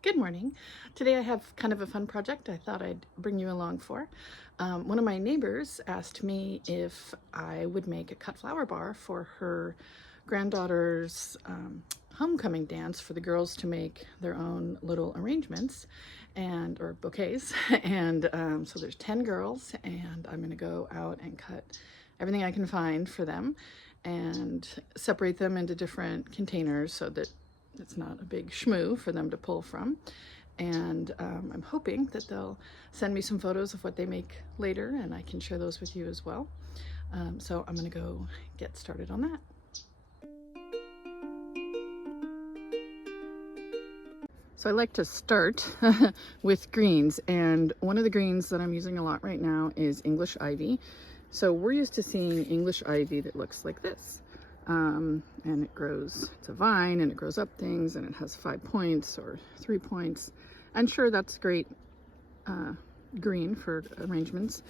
Good morning. Today I have kind of a fun project I thought I'd bring you along for. One of my neighbors asked me if I would make a cut flower bar for her granddaughter's homecoming dance for the girls to make their own little arrangements or bouquets. And so there's 10 girls, and I'm going to go out and cut everything I can find for them and separate them into different containers so that it's not a big schmoo for them to pull from. And I'm hoping that they'll send me some photos of what they make later, and I can share those with you as well. So I'm going to go get started on that. So I like to start with greens, and one of the greens that I'm using a lot right now is English ivy. So we're used to seeing English ivy that looks like this. And it grows, it's a vine, and it grows up things, and it has 5 points or 3 points. And sure, that's great green for arrangements.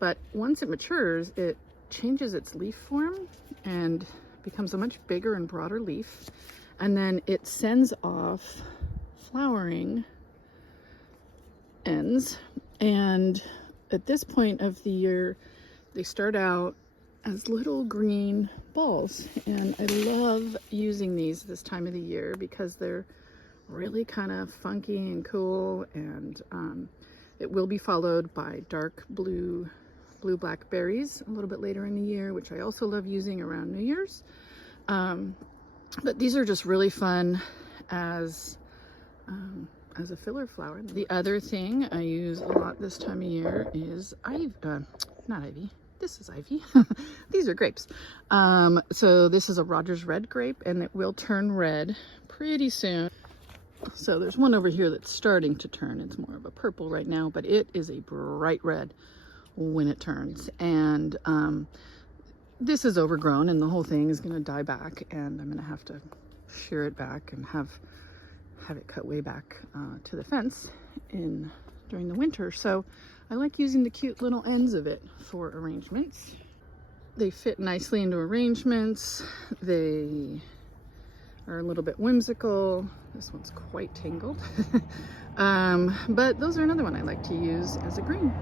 But once it matures, it changes its leaf form and becomes a much bigger and broader leaf. And then it sends off flowering ends. And at this point of the year, they start out as little green balls, and I love using these this time of the year because they're really kind of funky and cool. And it will be followed by dark blue blackberries a little bit later in the year, which I also love using around New Year's. But these are just really fun as a filler flower. The other thing I use a lot this time of year is not ivy. This is ivy. These are grapes. So this is a Rogers Red grape, and it will turn red pretty soon. So there's one over here that's starting to turn. It's more of a purple right now, but it is a bright red when it turns. And this is overgrown, and the whole thing is going to die back, and I'm going to have to shear it back and have it cut way back to the fence during the winter. So I like using the cute little ends of it for arrangements. They fit nicely into arrangements. They are a little bit whimsical. This one's quite tangled. But those are another one I like to use as a green.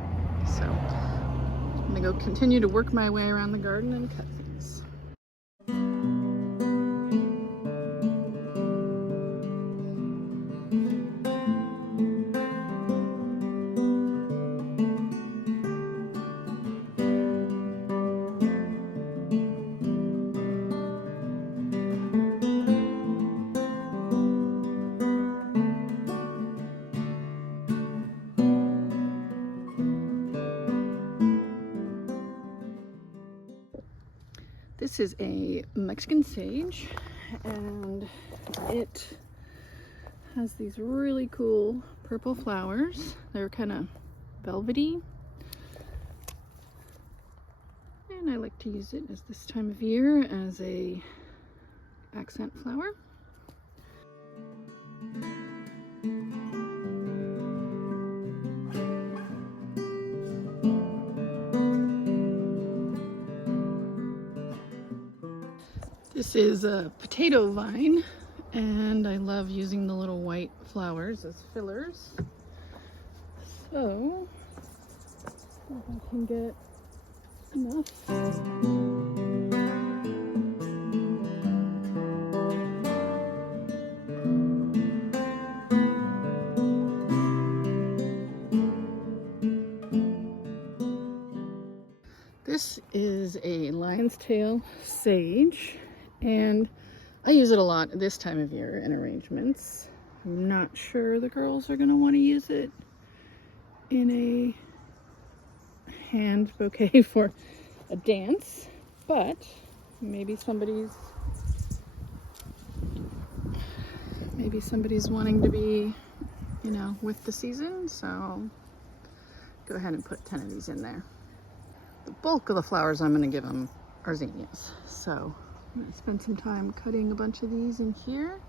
So I'm gonna go continue to work my way around the garden and cut things. This is a Mexican sage, and it has these really cool purple flowers. They're kind of velvety, and I like to use it as this time of year as a accent flower. This is a potato vine, and I love using the little white flowers as fillers. So, if I can get enough. This is a lion's tail sage, and I use it a lot this time of year in arrangements. I'm not sure the girls are going to want to use it in a hand bouquet for a dance, but maybe somebody's wanting to be, with the season, so I'll go ahead and put 10 of these in there. The bulk of the flowers I'm going to give them are zinnias, so I'm going to spend some time cutting a bunch of these in here.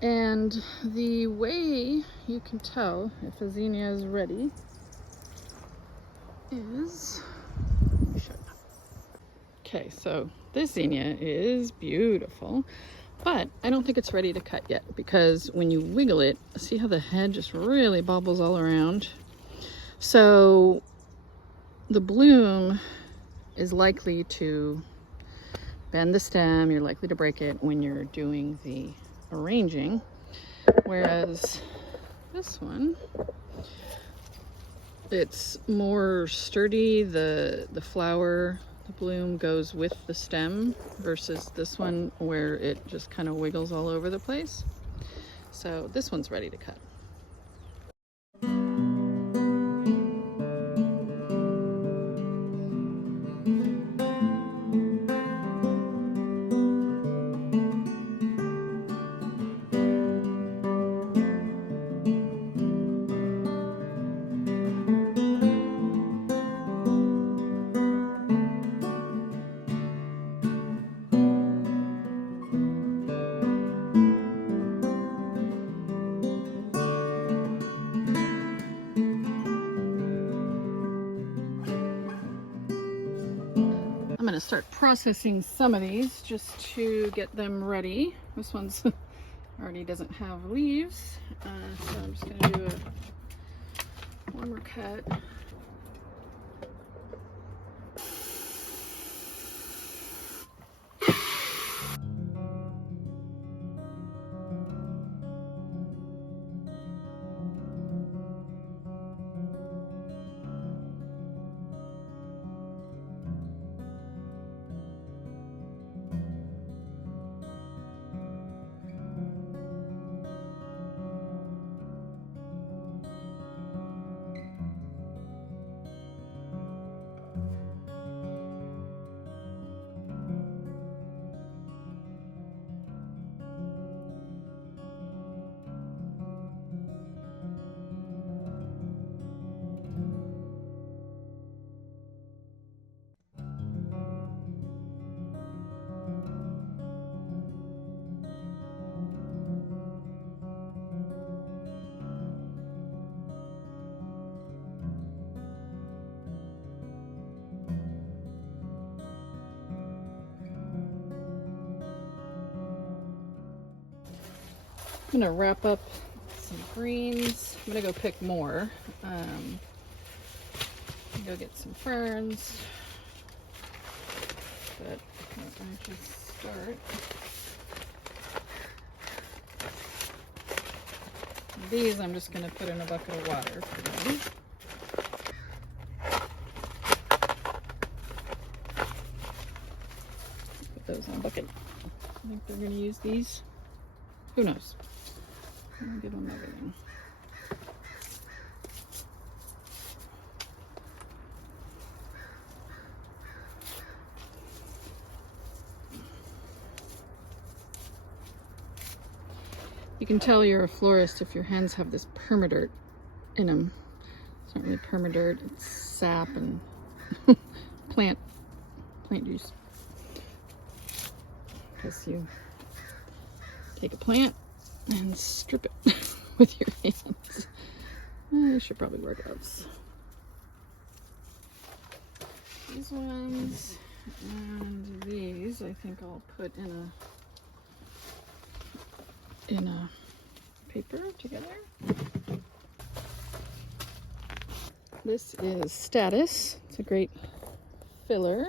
And the way you can tell if a zinnia is ready is, okay, so this zinnia is beautiful. But I don't think it's ready to cut yet, because when you wiggle it, see how the head just really bobbles all around? So the bloom is likely to bend the stem, you're likely to break it when you're doing the arranging, whereas this one, it's more sturdy. The flower, the bloom goes with the stem, versus this one where it just kind of wiggles all over the place. So this one's ready to cut. I'm going to start processing some of these just to get them ready. This one's already doesn't have leaves, so I'm just going to do one more cut. I'm gonna wrap up some greens. I'm gonna go pick more. Go get some ferns. But I just start. These I'm just gonna put in a bucket of water for them. Put those in a bucket. I think they're gonna use these. Who knows? I'll give them everything. You can tell you're a florist if your hands have this permadirt in them. It's not really permadirt, it's sap and plant juice. Because you take a plant and strip it with your hands. You should probably wear gloves. These ones and these I think I'll put in a paper together. This is Status. It's a great filler.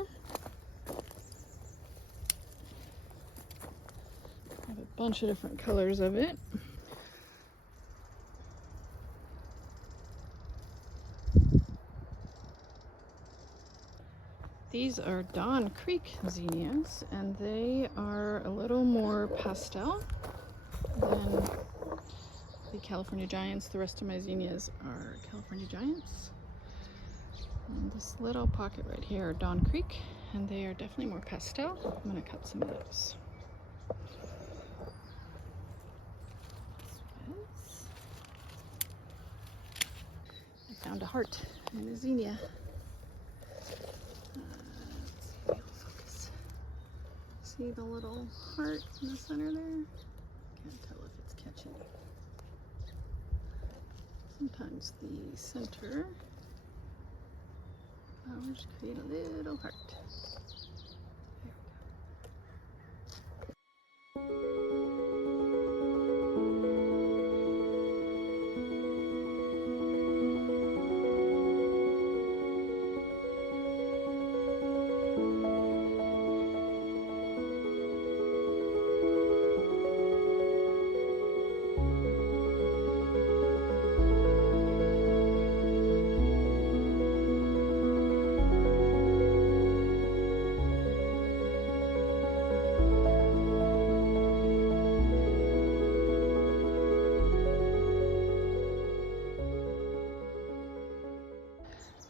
I have a bunch of different colors of it. These are Dawn Creek zinnias, and they are a little more pastel than the California Giants. The rest of my zinnias are California Giants. And this little pocket right here are Dawn Creek, and they are definitely more pastel. I'm going to cut some of those. I found a heart in a zinnia. See the little heart in the center there? Can't tell if it's catching. Sometimes the center flowers create a little heart. There we go.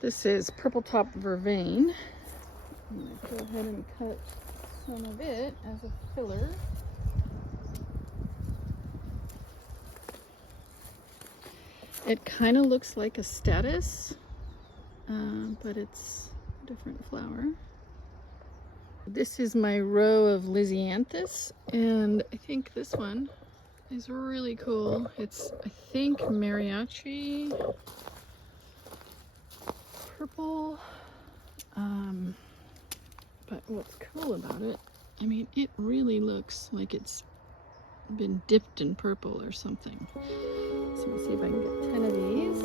This is Purple Top Vervain. I'm going to go ahead and cut some of it as a filler. It kind of looks like a statice, but it's a different flower. This is my row of Lisianthus, and I think this one is really cool. It's, I think, mariachi purple. But what's cool about it, I mean, it really looks like it's been dipped in purple or something. So let's see if I can get 10 of these.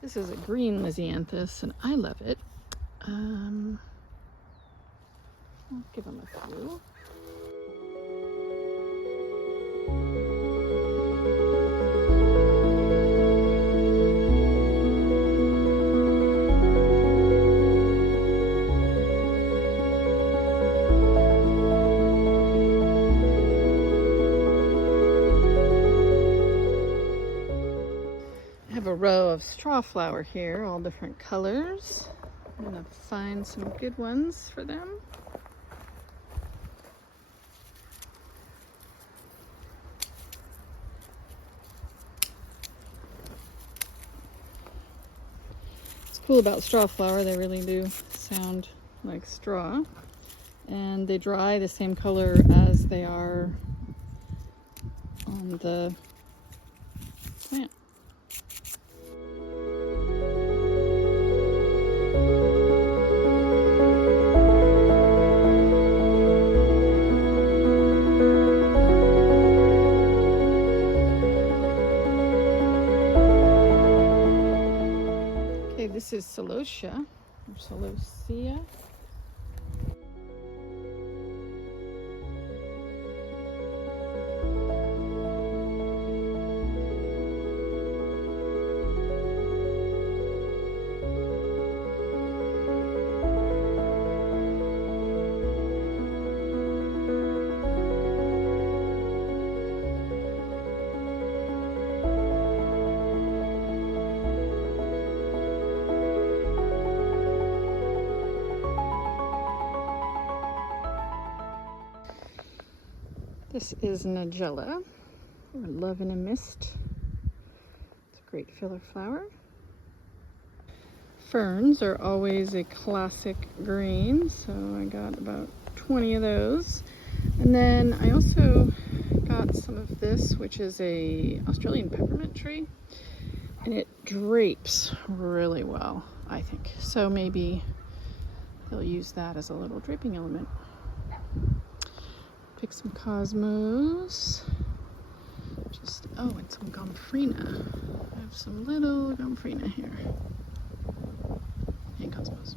This is a green Lisianthus, and I love it. I'll give them a few. I have a row of straw flower here, all different colors. I'm gonna find some good ones for them. What's cool about straw flower, they really do sound like straw, and they dry the same color as they are on the plant. This is Celosia, or Celosia. This is Nigella, or Love in a Mist. It's a great filler flower. Ferns are always a classic green, so I got about 20 of those. And then I also got some of this, which is a Australian peppermint tree, and it drapes really well, I think. So maybe they'll use that as a little draping element. Pick some cosmos. And some gomphrena. I have some little gomphrena here. And cosmos.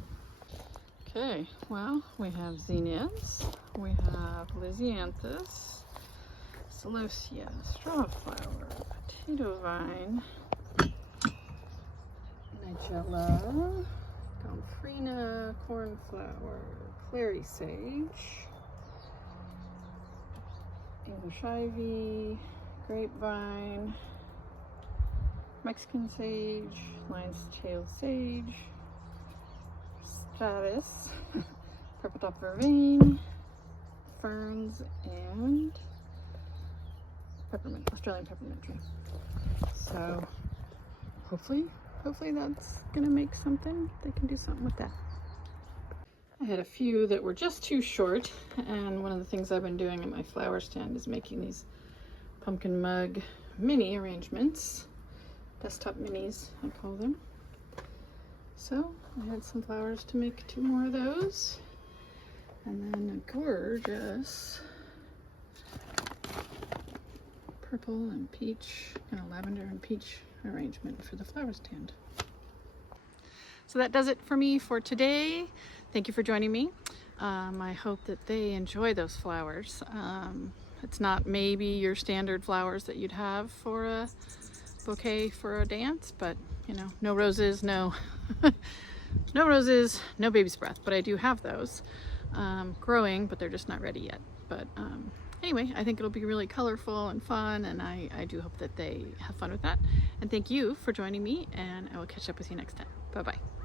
Okay, well, we have zinnias. We have Lisianthus, Celosia, strawflower, potato vine, Nigella, gomphrena, cornflower, clary sage, English ivy, grapevine, Mexican sage, lion's tail sage, statice, purple top vervain, ferns, and peppermint, Australian peppermint tree. So hopefully that's gonna make something. They can do something with that. I had a few that were just too short, and one of the things I've been doing at my flower stand is making these pumpkin mug mini arrangements. Desktop minis, I call them. So I had some flowers to make 2 more of those. And then a gorgeous purple and peach, kind of lavender and peach arrangement for the flower stand. So that does it for me for today. Thank you for joining me. I hope that they enjoy those flowers. It's not maybe your standard flowers that you'd have for a bouquet for a dance, but you know, no roses, no no roses, no baby's breath, but I do have those growing, but they're just not ready yet. But anyway, I think it'll be really colorful and fun, and I do hope that they have fun with that. And thank you for joining me, and I will catch up with you next time. Bye bye.